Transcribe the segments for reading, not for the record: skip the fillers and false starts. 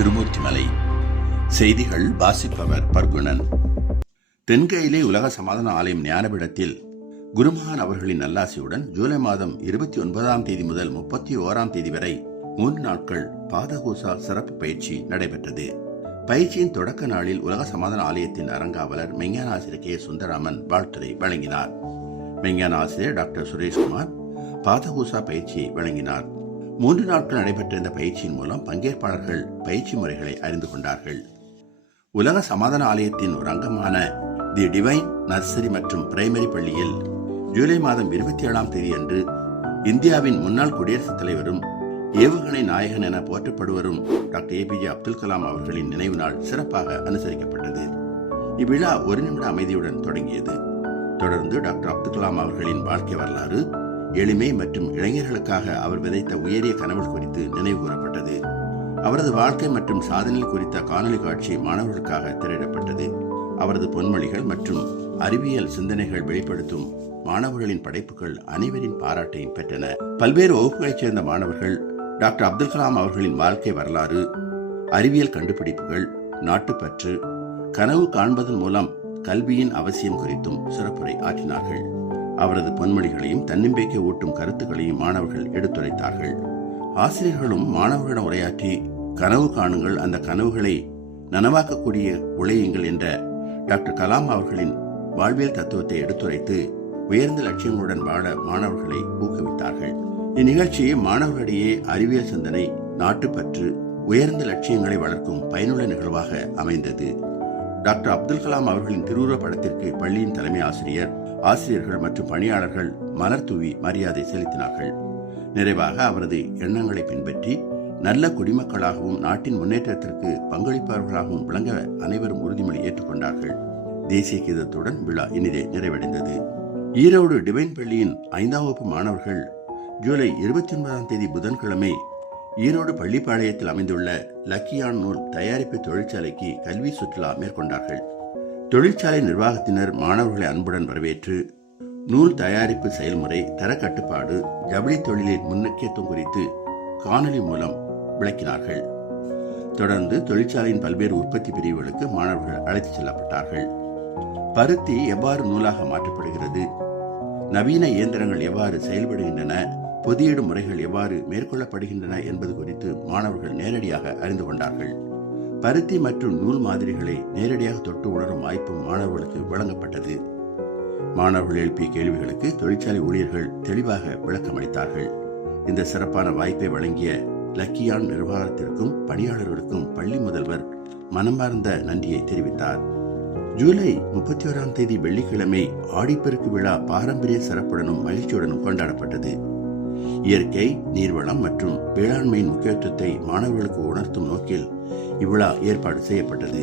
திருமூர்த்திமலை. செய்திகள் வாசிப்பவர் பர்குணன். தென்கையிலே உலக சமாதான ஆலயம் ஞானபீடத்தில் குருமகான் அவர்களின் நல்லாசியுடன் ஜூலை மாதம் 29ஆம் தேதி முதல் 31ஆம் தேதி வரை 3 நாட்கள் பாதகூசா சிறப்பு பயிற்சி நடைபெற்றது. பயிற்சியின் தொடக்க நாளில் உலக சமாதான ஆலயத்தின் அரங்காவலர் மெஞ்ஞான ஆசிரியர் கே சுந்தராமன் வாழ்த்துரை வழங்கினார். மெஞ்ஞான ஆசிரியர் டாக்டர் சுரேஷ்குமார் பாதகூசா பயிற்சியை வழங்கினார். 3 நாட்கள் நடைபெற்ற இந்த பயிற்சியின் மூலம் பங்கேற்பாளர்கள் பயிற்சி முறைகளை அறிந்து கொண்டார்கள். உலக சமாதான ஆலயத்தின் ஒரு அங்கமான தி டிவைன் நர்சரி மற்றும் பிரைமரி பள்ளியில் ஜூலை மாதம் 27ஆம் தேதி அன்று இந்தியாவின் முன்னாள் குடியரசுத் தலைவரும் ஏவுகணை நாயகன் என போற்றப்படுவரும் டாக்டர் APJ அப்துல் கலாம் அவர்களின் நினைவு நாள் சிறப்பாக அனுசரிக்கப்பட்டது. இவ்விழா 1 நிமிட அமைதியுடன் தொடங்கியது. தொடர்ந்து டாக்டர் அப்துல் கலாம் அவர்களின் வாழ்க்கை வரலாறு, எளிமை மற்றும் இளைஞர்களுக்காக அவர் விதைத்த உயரிய கனவுகள் குறித்து நினைவு கூறப்பட்டது. அவரது வாழ்க்கை மற்றும் சாதனைகள் குறித்த காணொலி காட்சி மாணவர்களுக்காக திரையிடப்பட்டது. அவரது பொன்மொழிகள் மற்றும் அறிவியல் சிந்தனைகள் வெளிப்படுத்தும் மாணவர்களின் படைப்புகள் அனைவரின் பாராட்டையும் பெற்றன. பல்வேறு வகுப்புகளைச் சேர்ந்த மாணவர்கள் டாக்டர் அப்துல் கலாம் அவர்களின் வாழ்க்கை வரலாறு, அறிவியல் கண்டுபிடிப்புகள், நாட்டுப்பற்று, கனவு காண்பதன் மூலம் கல்வியின் அவசியம் குறித்தும் சிறப்புரை ஆற்றினார்கள். அவரது பொன்மொழிகளையும் தன்னம்பிக்கை ஊட்டும் கருத்துக்களையும் மாணவர்கள் எடுத்துரைத்தார்கள். ஆசிரியர்களும் மாணவர்களிடம் உரையாற்றி கனவு காணுங்கள், அந்த கனவுகளை நனவாக்கக்கூடிய உழையுங்கள் என்ற டாக்டர் கலாம் அவர்களின் வாழ்வியல் தத்துவத்தை எடுத்துரைத்து உயர்ந்த லட்சியங்களுடன் வாழ மாணவர்களை ஊக்குவித்தார்கள். இந்நிகழ்ச்சி மாணவர்களிடையே அறிவியல் சிந்தனை, நாட்டுப்பற்று, உயர்ந்த லட்சியங்களை வளர்க்கும் பயனுள்ள நிகழ்வாக அமைந்தது. டாக்டர் அப்துல் கலாம் அவர்களின் திருவுருவ படத்திற்கு பள்ளியின் தலைமை ஆசிரியர், ஆசிரியர்கள் மற்றும் பணியாளர்கள் மலர் தூவி மரியாதை செலுத்தினார்கள். நிறைவாக அவரது எண்ணங்களை பின்பற்றி நல்ல குடிமக்களாகவும் நாட்டின் முன்னேற்றத்திற்கு பங்களிப்பவர்களாகவும் விளங்க அனைவரும் உறுதிமொழி ஏற்றுக்கொண்டார்கள். தேசிய கீதத்துடன் விழா இனிதே நிறைவடைந்தது. ஈரோடு டிவைன் பள்ளியின் 5ஆம் வகுப்பு மாணவர்கள் ஜூலை 29ஆம் தேதி புதன்கிழமை ஈரோடு பள்ளிப்பாளையத்தில் அமைந்துள்ள லக்கியான் நூல் தயாரிப்பு தொழிற்சாலைக்கு கல்வி சுற்றுலா மேற்கொண்டார்கள். தொழிற்சாலை நிர்வாகத்தினர் மாணவர்களை அன்புடன் வரவேற்று நூல் தயாரிப்பு செயல்முறை, தர கட்டுப்பாடு, ஜவுளி தொழிலின் முக்கியத்துவம் குறித்து காணொலி மூலம் விளக்கினார்கள். தொடர்ந்து தொழிற்சாலையின் பல்வேறு உற்பத்தி பிரிவுகளுக்கு மாணவர்கள் அழைத்துச் செல்லப்பட்டார்கள். பருத்தி எவ்வாறு நூலாக மாற்றப்படுகிறது, நவீன இயந்திரங்கள் எவ்வாறு செயல்படுகின்றன, பொதியிடும் முறைகள் எவ்வாறு மேற்கொள்ளப்படுகின்றன என்பது குறித்து மாணவர்கள் நேரடியாக அறிந்து கொண்டார்கள். பருத்தி மற்றும் நூல் மாதிரிகளை நேரடியாக தொட்டு உணரும் வாய்ப்பும் மாணவர்களுக்கு வழங்கப்பட்டது. மாணவர்கள் எழுப்பிய கேள்விகளுக்கு தொழிற்சாலை ஊழியர்கள் தெளிவாக விளக்கமளித்தார்கள். இந்த சிறப்பான வாய்ப்பை வழங்கிய லக்கியான் நிர்வாகத்திற்கும் பணியாளர்களுக்கும் பள்ளி முதல்வர் மனமார்ந்த நன்றியை தெரிவித்தார். ஜூலை 31ஆம் தேதி வெள்ளிக்கிழமை ஆடிப்பெருக்கு விழா பாரம்பரிய சிறப்புடனும் மகிழ்ச்சியுடனும் கொண்டாடப்பட்டது. இயற்கை, நீர்வளம் மற்றும் வேளாண்மையின் முக்கியத்துவத்தை மாணவர்களுக்கு உணர்த்தும் நோக்கில் இவ்விழா ஏற்பாடு செய்யப்பட்டது.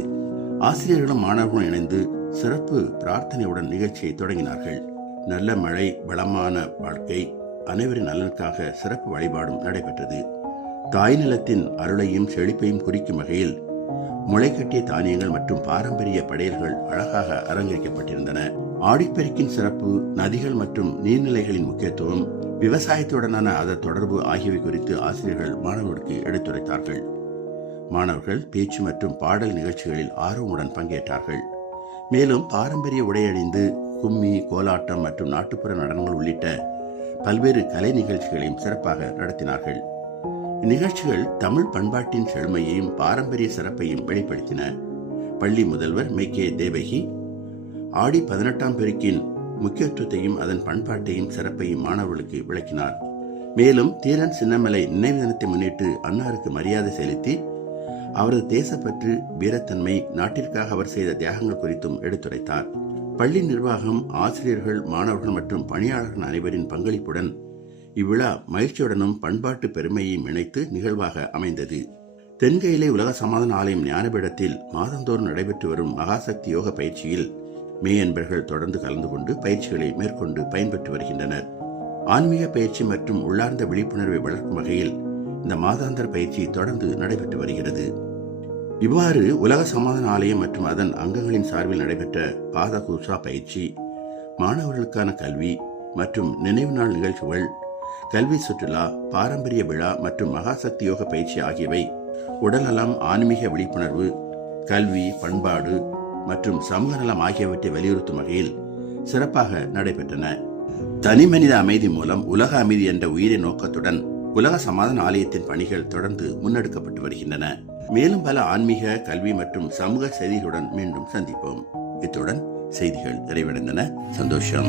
ஆசிரியர்களும் மாணவர்களும் இணைந்து சிறப்பு பிரார்த்தனையுடன் நிகழ்ச்சியை தொடங்கினார்கள். நல்ல மழை, வளமான வாழ்க்கை, அனைவரின் நலனுக்காக சிறப்பு வழிபாடும் நடைபெற்றது. தாய் நிலத்தின் அருளையும் செழிப்பையும் குறிக்கும் வகையில் முளைக்கட்டிய தானியங்கள் மற்றும் பாரம்பரிய படையல்கள் அழகாக அலங்கரிக்கப்பட்டிருந்தன. ஆடிப்பெருக்கின் சிறப்பு, நதிகள் மற்றும் நீர்நிலைகளின் முக்கியத்துவம், விவசாயத்துடனான அதன் தொடர்பு ஆகியவை குறித்து ஆசிரியர்கள் மாணவர்களுக்கு எடுத்துரைத்தார்கள். மாணவர்கள் பேச்சு மற்றும் பாடல் நிகழ்ச்சிகளில் ஆர்வமுடன் பங்கேற்றார்கள். மேலும் பாரம்பரிய உடையணிந்து கும்மி, கோலாட்டம் மற்றும் நாட்டுப்புற நடனங்கள் உள்ளிட்ட பல்வேறு கலை நிகழ்ச்சிகளையும் சிறப்பாக நடத்தினார்கள். இந்நிகழ்ச்சிகள் தமிழ் பண்பாட்டின் செழுமையையும் பாரம்பரிய சிறப்பையும் வெளிப்படுத்தின. பள்ளி முதல்வர் கே தேவகி ஆடி 18ஆம் பெருக்கின் முக்கியத்துவத்தையும் அதன் பண்பாட்டையும் சிறப்பையும் மாணவர்களுக்கு விளக்கினார். மேலும் தீரன் சின்னமலை நினைவு தினத்தை முன்னிட்டு அன்னாருக்கு மரியாதை செலுத்தி அவரது தேசப்பற்று, வீரத்தன்மை, நாட்டிற்காக அவர் செய்த தியாகங்கள் குறித்தும் எடுத்துரைத்தார். பள்ளி நிர்வாகம், ஆசிரியர்கள், மாணவர்கள் மற்றும் பணியாளர்கள் அனைவரின் பங்களிப்புடன் இவ்விழா மகிழ்ச்சியுடனும் பண்பாட்டு பெருமையையும் இணைத்து நிகழ்வாக அமைந்தது. தென்கையிலே உலக சமாதான ஆலயம் ஞானபீடத்தில் மாதந்தோறும் நடைபெற்று வரும் மகாசக்தி யோக பயிற்சியில் மெய்யன்பர்கள் தொடர்ந்து கலந்து கொண்டு பயிற்சிகளை மேற்கொண்டு பயன்பெற்று வருகின்றனர். ஆன்மீக பயிற்சி மற்றும் உள்ளார்ந்த விழிப்புணர்வை வளர்க்கும் வகையில் இந்த மாதாந்திர பயிற்சி தொடர்ந்து நடைபெற்று வருகிறது. இவ்வாறு உலக சமாதான ஆலயம் மற்றும் அதன் அங்கங்களின் சார்பில் நடைபெற்ற பாதகூசா பயிற்சி, மாணவர்களுக்கான கல்வி மற்றும் நினைவு நாள் நிகழ்ச்சிகள், கல்வி சுற்றுலா, பாரம்பரிய விழா மற்றும் மகாசக்தி யோக பயிற்சி ஆகியவை உடல்நலம், ஆன்மீக விழிப்புணர்வு, கல்வி, பண்பாடு மற்றும் சமூக நலம் ஆகியவற்றை வலியுறுத்தும் வகையில் சிறப்பாக நடைபெற்றன. தனிமனித அமைதி மூலம் உலக அமைதி என்ற உயிரை நோக்கத்துடன் உலக சமாதான ஆலயத்தின் பணிகள் தொடர்ந்து முன்னெடுக்கப்பட்டு வருகின்றன. மேலும் பல ஆன்மீக, கல்வி மற்றும் சமூக செய்திகளுடன் மீண்டும் சந்திப்போம். இத்துடன் செய்திகள் நிறைவடைந்தன. சந்தோஷம்.